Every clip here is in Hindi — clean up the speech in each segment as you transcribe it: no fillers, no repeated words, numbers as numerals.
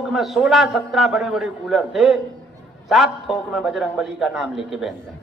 थोक में 16-17 बड़े बड़े कूलर थे, सब थोक में बजरंगबली का नाम लेके बहन गए।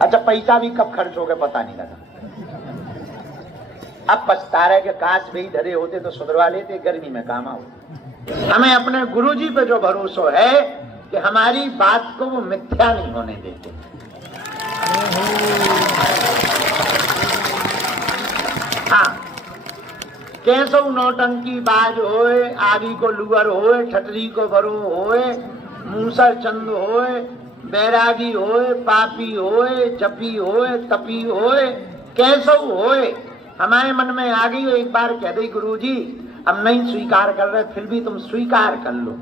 अच्छा, पैसा भी कब खर्च हो गया पता नहीं लगा। अब पछता रहे कि काश भी धरे होते तो सुधरवा लेते, गर्मी में काम आओ। हमें अपने गुरुजी पे जो भरोसा है कि हमारी बात को वो मिथ्या नहीं होने देते। हाँ, कैसो नौटंकी बाज होए, आगी को लुअर होए, ठटरी को बरो होए, मूसर चंद होए, बैरागी होए, पापी होए, जपी होए, तपी होए, कैसो होए, हमारे मन में आ गई। एक बार कह दे गुरुजी हम नहीं स्वीकार कर रहे, फिर भी तुम स्वीकार कर लो,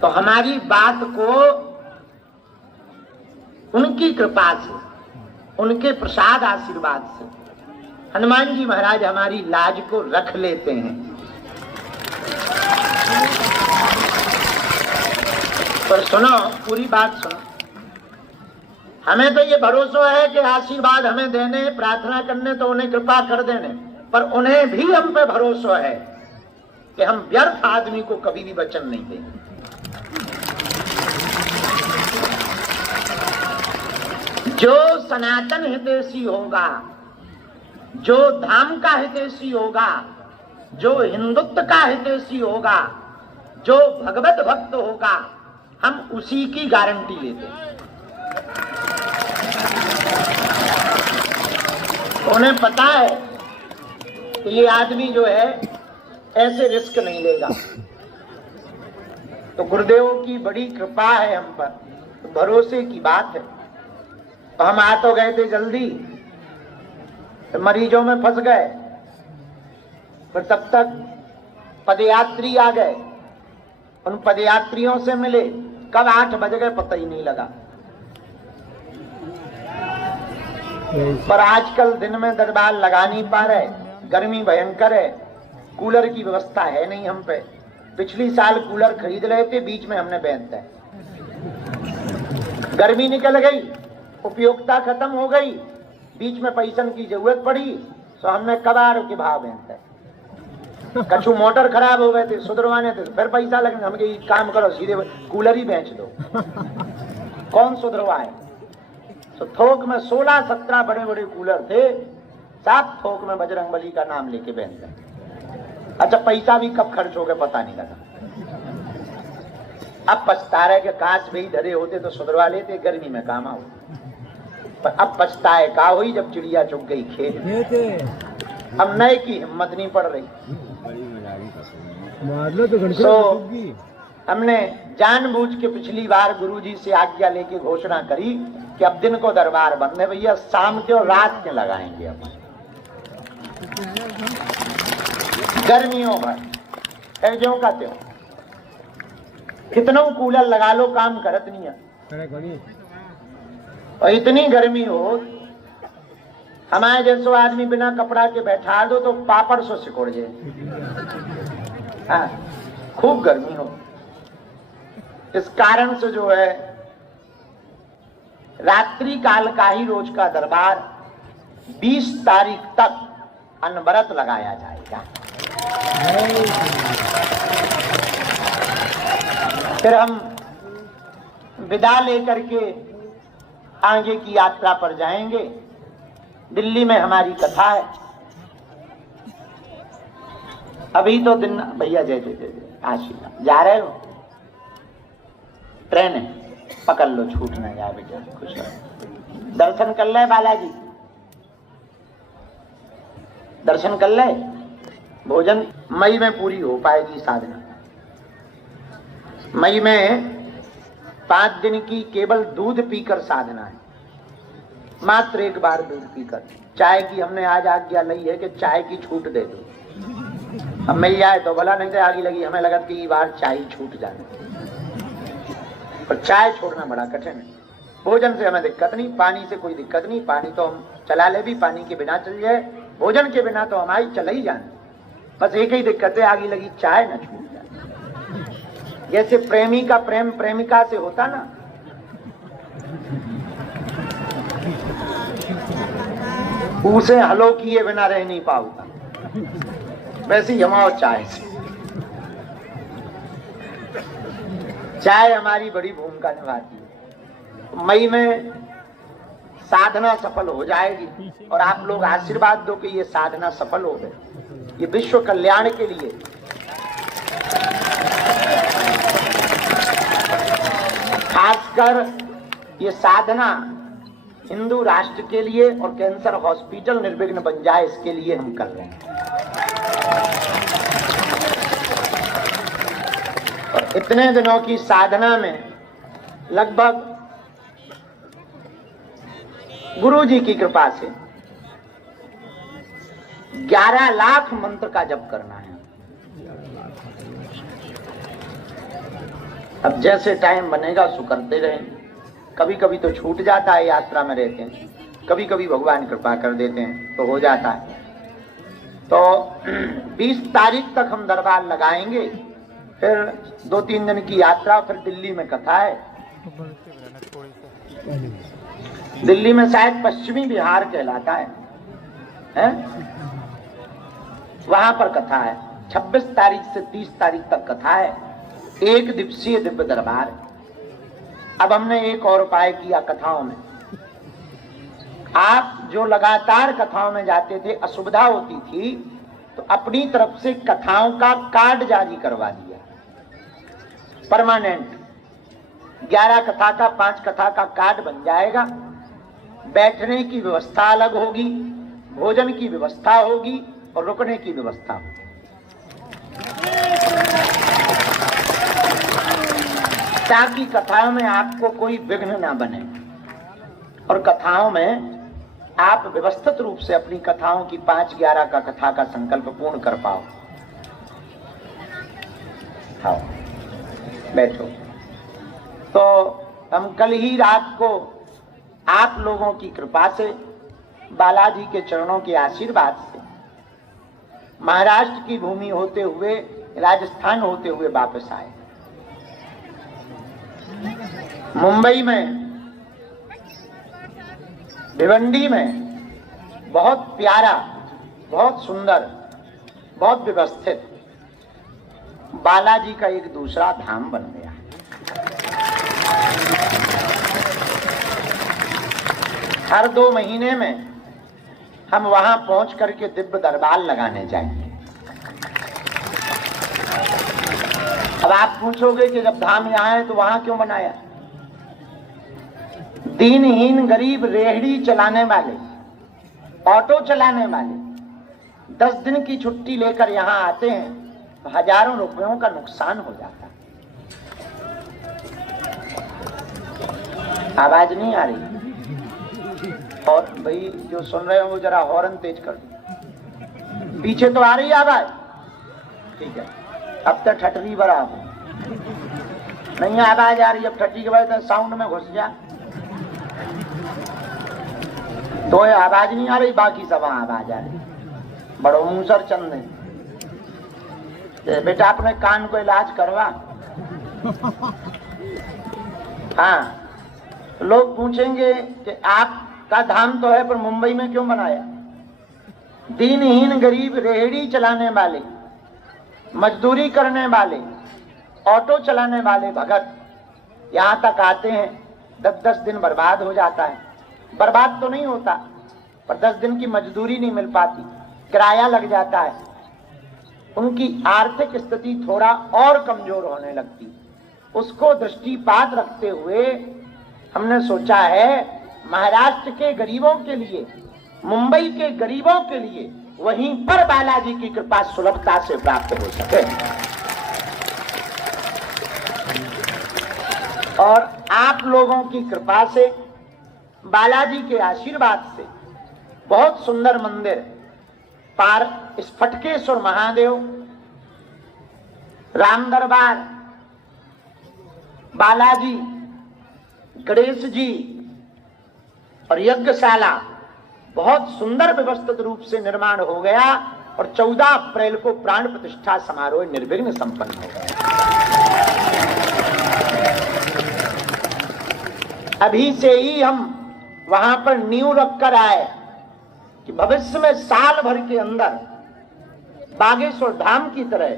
तो हमारी बात को उनकी कृपा से, उनके प्रसाद आशीर्वाद से हनुमान जी महाराज हमारी लाज को रख लेते हैं। पर सुनो, पूरी बात सुनो। हमें तो ये भरोसा है कि आशीर्वाद हमें देने, प्रार्थना करने तो उन्हें कृपा कर देने, पर उन्हें भी हम पे भरोसा है कि हम व्यर्थ आदमी को कभी भी वचन नहीं देंगे। जो सनातन हितैषी होगा, जो धाम का हितैषी होगा, जो हिंदुत्व का हितैषी होगा, जो भगवत भक्त होगा, हम उसी की गारंटी लेते हैं। उन्हें पता है कि ये आदमी जो है ऐसे रिस्क नहीं लेगा, तो गुरुदेव की बड़ी कृपा है हम पर, तो भरोसे की बात है। तो हम आ तो गए थे जल्दी, तो मरीजों में फंस गए, फिर तब तक पदयात्री आ गए, उन पदयात्रियों से मिले, कब 8 बज गए पता ही नहीं लगा। पर आजकल दिन में दरबार लगा नहीं पा रहे, गर्मी भयंकर है, कूलर की व्यवस्था है नहीं हम पे। पिछली साल कूलर खरीद रहे थे, बीच में हमने बेच दिया, गर्मी निकल गई, उपयोगिता खत्म हो गई, बीच में पैसन की जरूरत पड़ी, तो हमने कबाड़ के भाव बेच दिया। कछु मोटर खराब हो गए थे, सुधरवाने थे, फिर पैसा लगेगा, हम एक काम करो सीधे कूलर ही बेच दो। कौन सुधरवाए? तो थोक में 16-17 बड़े बड़े कूलर थे, सब थोक में बजरंगबली का नाम लेके बेच गए। अच्छा, पैसा भी कब खर्च हो गया पता नहीं लगा। अब पछता रहे कि काश भी धरे होते तो सुधरवा लेते, गर्मी में काम आओ। पर अब पछताए का हुई जब चिड़िया चुग गई खेत। अब नए की हिम्मत नहीं पड़ रही। हमने जानबूझ के पिछली बार गुरुजी से आज्ञा लेके घोषणा करी कि अब दिन को दरबार बंद है भैया, शाम के और रात के लगाएंगे अपन, गर्मियों भर ज्यों का त्यों। कितनों कूलर लगा लो, काम करत नहीं है। और इतनी गर्मी हो, हमारे जैसो आदमी बिना कपड़ा के बैठा दो तो पापड़ सो सिकुड़ जाए। हाँ, खूब गर्मी हो। इस कारण से जो है रात्रि काल का ही रोज का दरबार 20 तारीख तक अनवरत लगाया जाएगा। फिर हम विदा लेकर के आगे की यात्रा पर जाएंगे। दिल्ली में हमारी कथा है। अभी तो दिन भैया जय जय जय आशीर्वाद जा रहे हो, ट्रेन है, पकड़ लो, छूट ना जाए बेटा। खुश रहो, दर्शन कर ले बालाजी, दर्शन कर ले। भोजन मई में पूरी हो पाएगी साधना। मई में 5 दिन की केवल दूध पीकर साधना है, मात्र एक बार दूध पीकर। चाय की हमने आज आज्ञा ली है कि चाय की छूट दे दो, अब मिल जाए तो भला, नहीं तो आगे लगी हमें लगा कि बार चाय छूट जाए, पर चाय छोड़ना बड़ा कठिन है। भोजन से हमें दिक्कत नहीं, पानी से कोई दिक्कत नहीं, पानी तो हम चला ले भी, पानी के बिना चल जाए, भोजन के बिना तो हमारी चल ही जाए। बस एक ही दिक्कत है, आगे लगी चाय ना छूट जाए। जैसे प्रेमी का प्रेम प्रेमिका से होता ना, उसे हलो किए बिना रह नहीं पाऊंगा, वैसे ही हमारा चाय से। चाय हमारी बड़ी भूमिका निभाती है। मई में साधना सफल हो जाएगी और आप लोग आशीर्वाद दो कि ये साधना सफल हो गए, ये विश्व कल्याण के लिए। खासकर ये साधना हिंदू राष्ट्र के लिए और कैंसर हॉस्पिटल निर्विघ्न बन जाए, इसके लिए हम कर रहे हैं। और इतने दिनों की साधना में लगभग गुरु जी की कृपा से 11 लाख मंत्र का जप करना है। अब जैसे टाइम बनेगा सो करते रहेंगे। कभी कभी तो छूट जाता है, यात्रा में रहते हैं, कभी कभी भगवान कृपा कर देते हैं तो हो जाता है। तो 20 तारीख तक हम दरबार लगाएंगे, फिर 2-3 दिन की यात्रा, फिर दिल्ली में कथा है। दिल्ली में शायद पश्चिमी बिहार कहलाता है? वहां पर कथा है। 26 तारीख से 30 तारीख तक कथा है। 1 दिवसीय दिव्य दरबार। अब हमने एक और उपाय किया कथाओं में। आप जो लगातार कथाओं में जाते थे, असुविधा होती थी, तो अपनी तरफ से कथाओं का कार्ड जारी करवा दिया, परमानेंट। 11 कथा का, 5 कथा का कार्ड बन जाएगा। बैठने की व्यवस्था अलग होगी, भोजन की व्यवस्था होगी और रुकने की व्यवस्था होगी। ताकि कथाओं में आपको कोई विघ्न ना बने और कथाओं में आप व्यवस्थित रूप से अपनी कथाओं की 5-11 का कथा का संकल्प पूर्ण कर पाओ। आओ बैठो। तो हम कल ही रात को आप लोगों की कृपा से, बालाजी के चरणों के आशीर्वाद से, महाराष्ट्र की भूमि होते हुए, राजस्थान होते हुए वापस आए। मुंबई में, भिवंडी में बहुत प्यारा, बहुत सुंदर, बहुत व्यवस्थित बालाजी का एक दूसरा धाम बन गया। हर 2 महीने में हम वहां पहुंच करके दिव्य दरबार लगाने जाएंगे। अब आप पूछोगे कि जब धाम यहां है तो वहां क्यों बनाया? दीनहीन गरीब रेहड़ी चलाने वाले, ऑटो चलाने वाले 10 दिन की छुट्टी लेकर यहां आते हैं तो हजारों रुपयों का नुकसान हो जाता है। आवाज नहीं आ रही? और भाई जो सुन रहे हो वो जरा हॉर्न तेज कर दो। पीछे तो आ रही आवाज? ठीक है। अब तक ठटरी बराबर नहीं आवाज आ रही। अब ठटरी के बाद साउंड में घुस जा तो आवाज नहीं आ रही, बाकी सब आवाज आ रही। बड़ो मूसर चंद बेटा अपने कान को इलाज करवा। हाँ, लोग पूछेंगे कि आपका धाम तो है पर मुंबई में क्यों बनाया? दीनहीन गरीब रेहड़ी चलाने वाले, मजदूरी करने वाले, ऑटो चलाने वाले भगत यहां तक आते हैं। 10-10 दिन बर्बाद हो जाता है। बर्बाद तो नहीं होता पर 10 दिन की मजदूरी नहीं मिल पाती, किराया लग जाता है। उनकी आर्थिक स्थिति थोड़ा और कमजोर होने लगती। उसको दृष्टिपात रखते हुए हमने सोचा है महाराष्ट्र के गरीबों के लिए, मुंबई के गरीबों के लिए वहीं पर बालाजी की कृपा सुलभता से प्राप्त हो सके। और आप लोगों की कृपा से, बालाजी के आशीर्वाद से बहुत सुंदर मंदिर पार स्फटकेश्वर महादेव, राम दरबार, बालाजी, गणेश जी और यज्ञशाला बहुत सुंदर व्यवस्थित रूप से निर्माण हो गया और 14 अप्रैल को प्राण प्रतिष्ठा समारोह निर्विघ्न संपन्न हो गया। अभी से ही हम वहां पर नींव रखकर आए कि भविष्य में साल भर के अंदर बागेश्वर धाम की तरह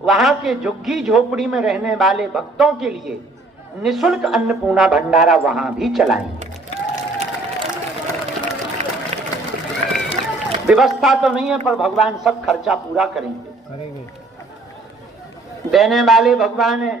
वहां के झुग्गी झोपड़ी में रहने वाले भक्तों के लिए निःशुल्क अन्नपूर्णा भंडारा वहां भी चलाएंगे। व्यवस्था तो नहीं है, पर भगवान सब खर्चा पूरा करेंगे। देने वाले भगवान है।